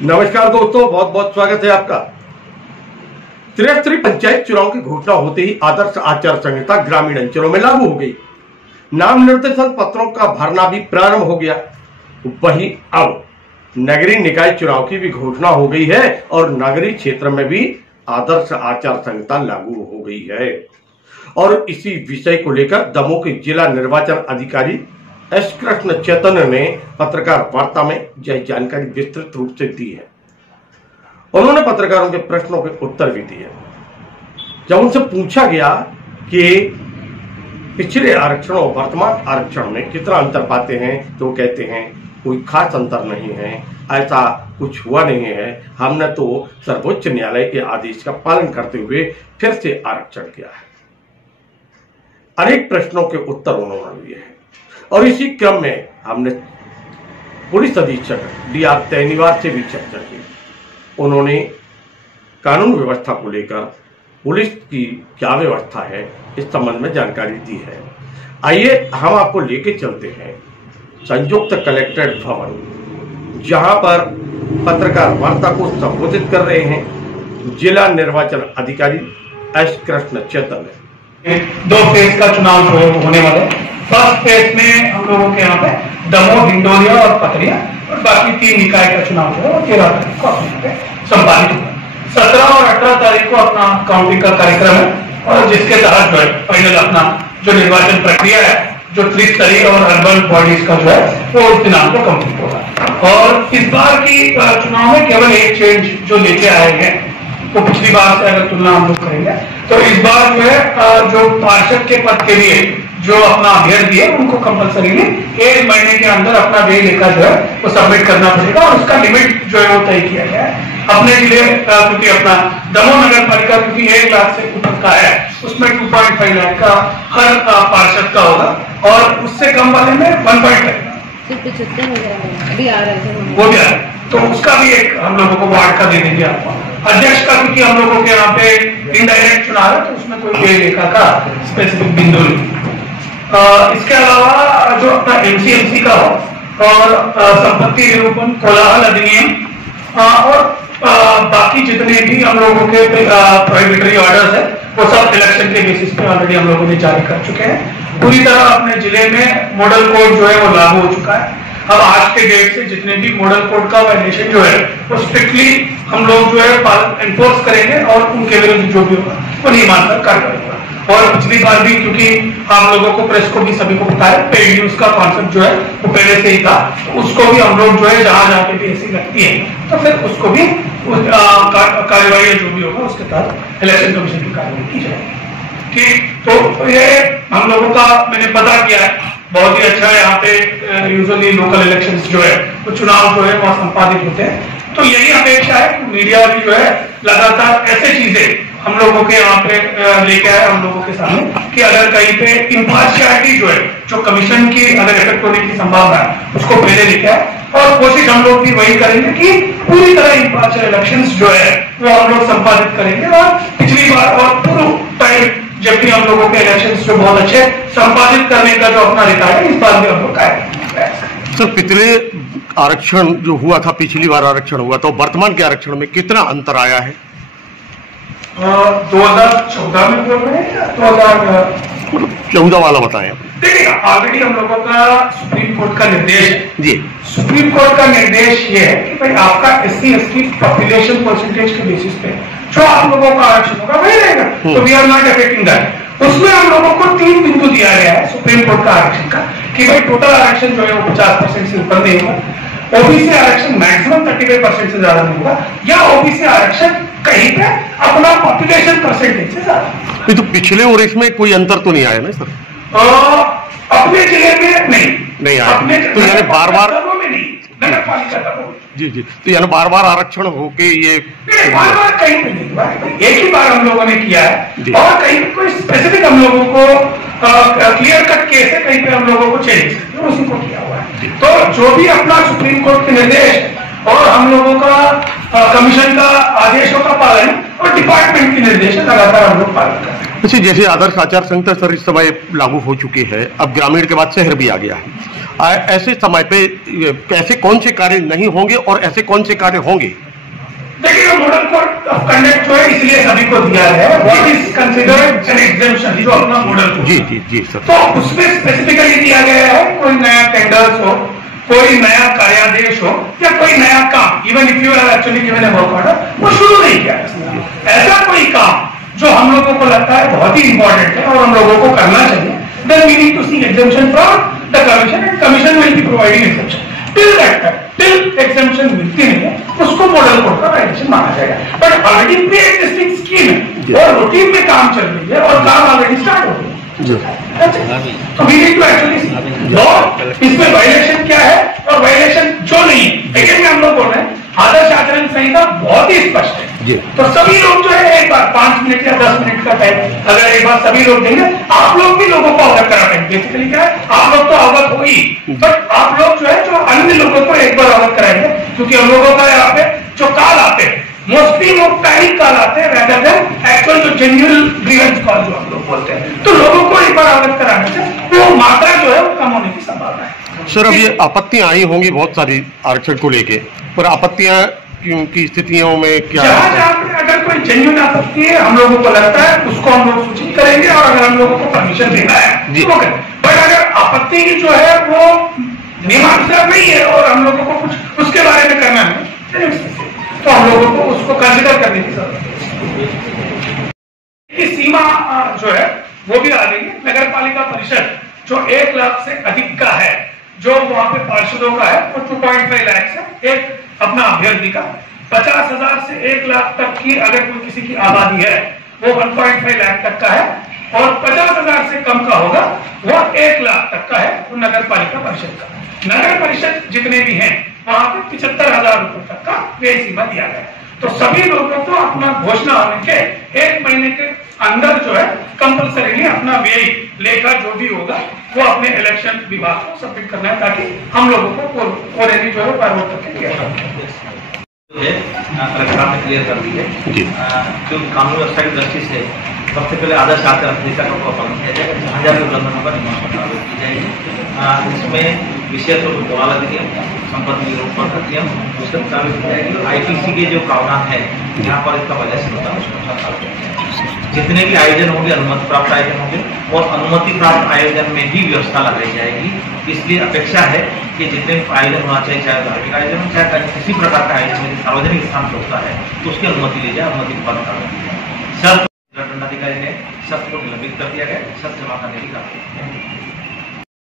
नमस्कार दोस्तों, बहुत बहुत स्वागत है आपका। त्रिस्तरीय पंचायत चुनाव की घोषणा होते ही आदर्श आचार संहिता ग्रामीण अंचलों में लागू हो गई। नाम निर्देशन पत्रों का भरना भी प्रारंभ हो गया। वहीं अब नगरीय निकाय चुनाव की भी घोषणा हो गई है और नगरीय क्षेत्र में भी आदर्श आचार संहिता लागू हो गई है। और इसी विषय को लेकर दमोह के जिला निर्वाचन अधिकारी एस कृष्ण चैतन्य ने पत्रकार वार्ता में यह जानकारी विस्तृत रूप से दी है। उन्होंने पत्रकारों के प्रश्नों के उत्तर भी दिए। जब उनसे पूछा गया कि पिछले आरक्षण और वर्तमान आरक्षण में कितना अंतर पाते हैं, तो कहते हैं कोई खास अंतर नहीं है, ऐसा कुछ हुआ नहीं है। हमने तो सर्वोच्च न्यायालय के आदेश का पालन करते हुए फिर से आरक्षण किया है। अनेक प्रश्नों के उत्तर उन्होंने दिए हैं और इसी क्रम में हमने पुलिस अधीक्षक डी.आर. तैनीवाल से भी चर्चा की। उन्होंने कानून व्यवस्था को लेकर पुलिस की क्या व्यवस्था है इस संबंध में जानकारी दी है। आइए हम आपको लेके चलते हैं संयुक्त कलेक्ट्रेट भवन, जहां पर पत्रकार वार्ता को संबोधित कर रहे हैं जिला निर्वाचन अधिकारी एस कृष्ण चैतन्य। 2 फेज का चुनाव होने वाला है। फर्स्ट फेज में हम लोगों के यहाँ पे दमोह, हिंडोरिया और पथरिया और बाकी 3 निकाय का चुनाव जो है वो 13 तारीख को अपने संपादित होगा। 17 और 18 तारीख को अपना काउंटिंग का कार्यक्रम है और जिसके तहत जो है फाइनल अपना जो निर्वाचन प्रक्रिया है, जो त्रिस्तरीय और अर्बन बॉडीज का जो है वो उस दिनांक को कंप्लीट होगा। और इस बार की चुनाव में केवल एक चेंज जो लेके आए हैं, तो पिछली बार से अगर तुलना हम लोग करेंगे तो इस बार जो है जो पार्षद के पद के लिए जो अपना अभ्यर्थी है उनको कंपलसरीली 1 महीने के अंदर अपना व्यय लेखा जो है वो सबमिट करना पड़ेगा और उसका लिमिट जो है वो तय किया गया है। अपने जिले क्योंकि अपना दमोह नगर पालिका क्योंकि 1 लाख से ऊपर का है, उसमें 2.5 लाख का हर पार्षद का होगा और उससे कम वाले में 1.5 भी आ रहे हैं, वो भी आ रहा है। तो उसका भी एक हम लोगों को वार्ड का दे देंगे आपको। अध्यक्ष का क्योंकि हम लोगों के यहाँ पे इनडायरेक्ट चुनाव है तो उसमें कोई व्यय लेखा का स्पेसिफिक बिंदु नहीं। इसके अलावा जो अपना एमसीएमसी का हो और संपत्ति निरूपण कोलाहल अधिनियम और बाकी जितने भी हम लोगों के प्रोहिबिटरी ऑर्डर्स है वो सब इलेक्शन के बेसिस पे ऑलरेडी हम लोगों ने जारी कर चुके हैं। पूरी तरह अपने जिले में मॉडल कोड जो है वो लागू हो चुका है। अब आज के डेट से जितने भी मॉडल कोड का वायलेशन जो है वो स्ट्रिक्टली हम लोग जो है एनफोर्स करेंगे और उनके विरुद्ध जो भी होगा वो नियमानुसार कार्रवाई होगा। और पिछली बार भी क्योंकि आप लोगों को प्रेस को भी सभी को पता है पेड न्यूज का कॉन्सेप्ट जो है वो पहले से ही था, उसको भी हम लोग जो है जहां पे भी ऐसी लगती है तो फिर उसको भी कार्यवाही जो भी होगा उसके तहत इलेक्शन कमीशन की कार्रवाई की जाएगी। ठीक, तो ये हम लोगों का मैंने पता किया है, बहुत ही अच्छा है। यहाँ पे यूजुअली लोकल इलेक्शंस जो है वो चुनाव जो है वह संपादित होते हैं। तो यही अपेक्षा है कि मीडिया भी जो है लगातार ऐसे चीजें हम लोगों के यहाँ पे लेके आए हम लोगों के सामने कि अगर कहीं पे इम्पार्शियलिटी जो है जो कमीशन की अगर इफेक्ट होने की संभावना है उसको पहले लेके आए और कोशिश हम लोग भी वही करेंगे कि पूरी तरह इम्पार्शियल इलेक्शंस जो है वो हम लोग संपादित करेंगे। और पिछली बार और पूरा टाइम जब भी हम लोगों के इलेक्शंस जो बहुत अच्छे संपादित करने का जो अपना रिकॉर्ड है इस बार भी हम लोग कायम। सर, पिछले आरक्षण जो हुआ था, पिछली बार आरक्षण हुआ तो वर्तमान के आरक्षण में कितना अंतर आया है? 2014 में बोल रहे हैं 2014 वाला बताएं। देखिए, ऑलरेडी हम लोगों का सुप्रीम कोर्ट का निर्देश है जी। सुप्रीम कोर्ट का निर्देश ये है कि भाई आपका SC/ST पॉपुलेशन परसेंटेज के बेसिस पे जो आप लोगों का आरक्षण होगा वही रहेगा। तो we are not affecting that. उसमें हम लोगों को 3 बिंदु दिया गया है सुप्रीम कोर्ट का आरक्षण का कि भाई टोटल आरक्षण जो है वो 50% से ऊपर नहीं होगा, ओबीसी आरक्षण मैक्सिमम 35% से ज्यादा नहीं होगा, या ओबीसी आरक्षण कहीं पे अपना पॉपुलेशन परसेंटेज से ज्यादा। तो पिछले और इसमें कोई अंतर तो नहीं आया ना सर? अपने जिले में नहीं आया। तो यानी बार-बार नगर पालिका जी, तो यानी बार-बार आरक्षण होके ये बार-बार कहीं पे नहीं हुआ, एक ही बार हम लोगों ने किया है और कहीं पे कोई स्पेसिफिक हम लोगों को क्लियर कट केस है, कहीं पे हम लोगों को चेंज उसी को किया हुआ है। तो जो भी अपना सुप्रीम कोर्ट के निर्देश और हम लोगों का कमीशन का आदेशों का पालन और डिपार्टमेंट के निर्देश लगातार हम लोग पालन कर रहे हैं। अच्छा, जैसे आदर्श आचार संहिता सर इस समय लागू हो चुकी है, अब ग्रामीण के बाद शहर भी आ गया है, ऐसे समय पे ऐसे कौन से कार्य नहीं होंगे और ऐसे कौन से कार्य होंगे? देखिए, मॉडल कोड ऑफ कंडक्ट जो है इसलिए सभी को दिया है, what is considered an exemption, जो अपना मॉडल कोड। जी सर। तो उसमें स्पेसिफिकली दिया गया है, कोई नया टेंडर्स हो, कोई नया कार्यादेश हो या कोई नया काम, even if you are actually given a work order, वो शुरू नहीं किया है। ऐसा कोई काम जो हम लोगों को लगता है बहुत ही इंपॉर्टेंट है और हम लोगों को करना चाहिए, then we need to seek exemption from the commission and commission will be providing exemption. Till exemption मिलती नहीं है, उसको मॉडल कोड का वायलेशन माना जाएगा। But already pre existing scheme है और रूटीन में काम चल रही है और काम ऑलरेडी स्टार्ट हो गया। तो we need to actually law, इसमें वायलेशन क्या है और वायलेशन जो नहीं है। लेकिन हम लोग बोल रहे हैं आदर्श आचरण संहिता बहुत ही स्पष्ट है, तो सभी लोग जो है एक बार 5 मिनट या 10 मिनट का टाइम अगर एक बार सभी लोग देंगे, आप लोग भी लोगों को अवगत करा पाएंगे। बेसिकली क्या है, आप लोग तो अवगत हो ही, बट आप लोग जो है जो अन्य लोगों को एक बार अवगत कराएंगे, क्योंकि हम लोगों का यहाँ पे जो काल आते हैं मोस्टली वो पैनिक काल आते हैं rather than एक्चुअल जो जेन्युइन ग्रीवेंस कॉल जो हम लोग बोलते हैं, तो लोगों को एक बार अवगत कराने से वो मात्रा जो है वो कम होने की संभावना है। सर, अब ये आपत्तियां आई होंगी बहुत सारी आरक्षण को लेके, पर आपत्तियां की स्थितियों में क्या जहाँ पे अगर कोई जेन्युइन आपत्ति है, हम लोगों को लगता है उसको हम लोग सूचित करेंगे और अगर हम लोगों को परमिशन देना है तो करें। बट अगर आपत्ति जो है वो नियमानुसार नहीं है और हम लोगों को कुछ उसके बारे में करना है, तो हम लोगों को उसको कंसिडर करने की जरूरत है। सीमा जो है वो भी आ गई है। नगर पालिका परिषद जो 1 लाख से अधिक का है, जो वहां पे पार्षदों का है वो 2.5 लाख से एक अपना अभ्यर्थी का, 50,000 से 1 लाख तक की अगर कोई किसी की आबादी है वो 1.5 लाख तक का है और 50,000 से कम का होगा वो 1 लाख तक का है, वो नगर पालिका परिषद का। नगर परिषद जितने भी हैं वहां पे 75,000 रुपए तक का व्यय सीमा दिया गया है। तो सभी लोगों को अपना घोषणा होने के 1 महीने के अंदर जो है कंपल्सरीली अपना व्यय लेखा जो भी होगा वो अपने इलेक्शन विभाग को सबमिट करना है, ताकि हम लोगों को ऑलरेडी जो है फॉरवर्ड करके दिया ने क्लियर कर दी है। जो कानून व्यवस्था की दृष्टि से सबसे पहले आदर्श आचार संहिता का पालन किया जाएगा, जहाँ जहाँ भी उल्लंघन होगा नियमावली की जाएगी। इसमें विशेष रूप से बोला लगी संपत्ति निरूपण अधिनियम उसके मुताबिक जाएगी। आईपीसी के जो प्रावधान है यहाँ पर इसका वायलेशन होता है उसको 7 साल जितने भी आयोजन होंगे अनुमति प्राप्त आयोजन होंगे और अनुमति प्राप्त आयोजन में भी व्यवस्था लगाई जाएगी। इसलिए अपेक्षा है कि जितने भी आयोजन होना चाहिए, चाहे धार्मिक आयोजन हो चाहे किसी प्रकार का आयोजन में सार्वजनिक स्थान पर होता है तो उसकी अनुमति ली जाए, अनुमति बंद कर दी जाए। शर्त दंडाधिकारी ने शर्त को निलंबित कर दिया गया, शर्त जमा करने की कार्रवाई।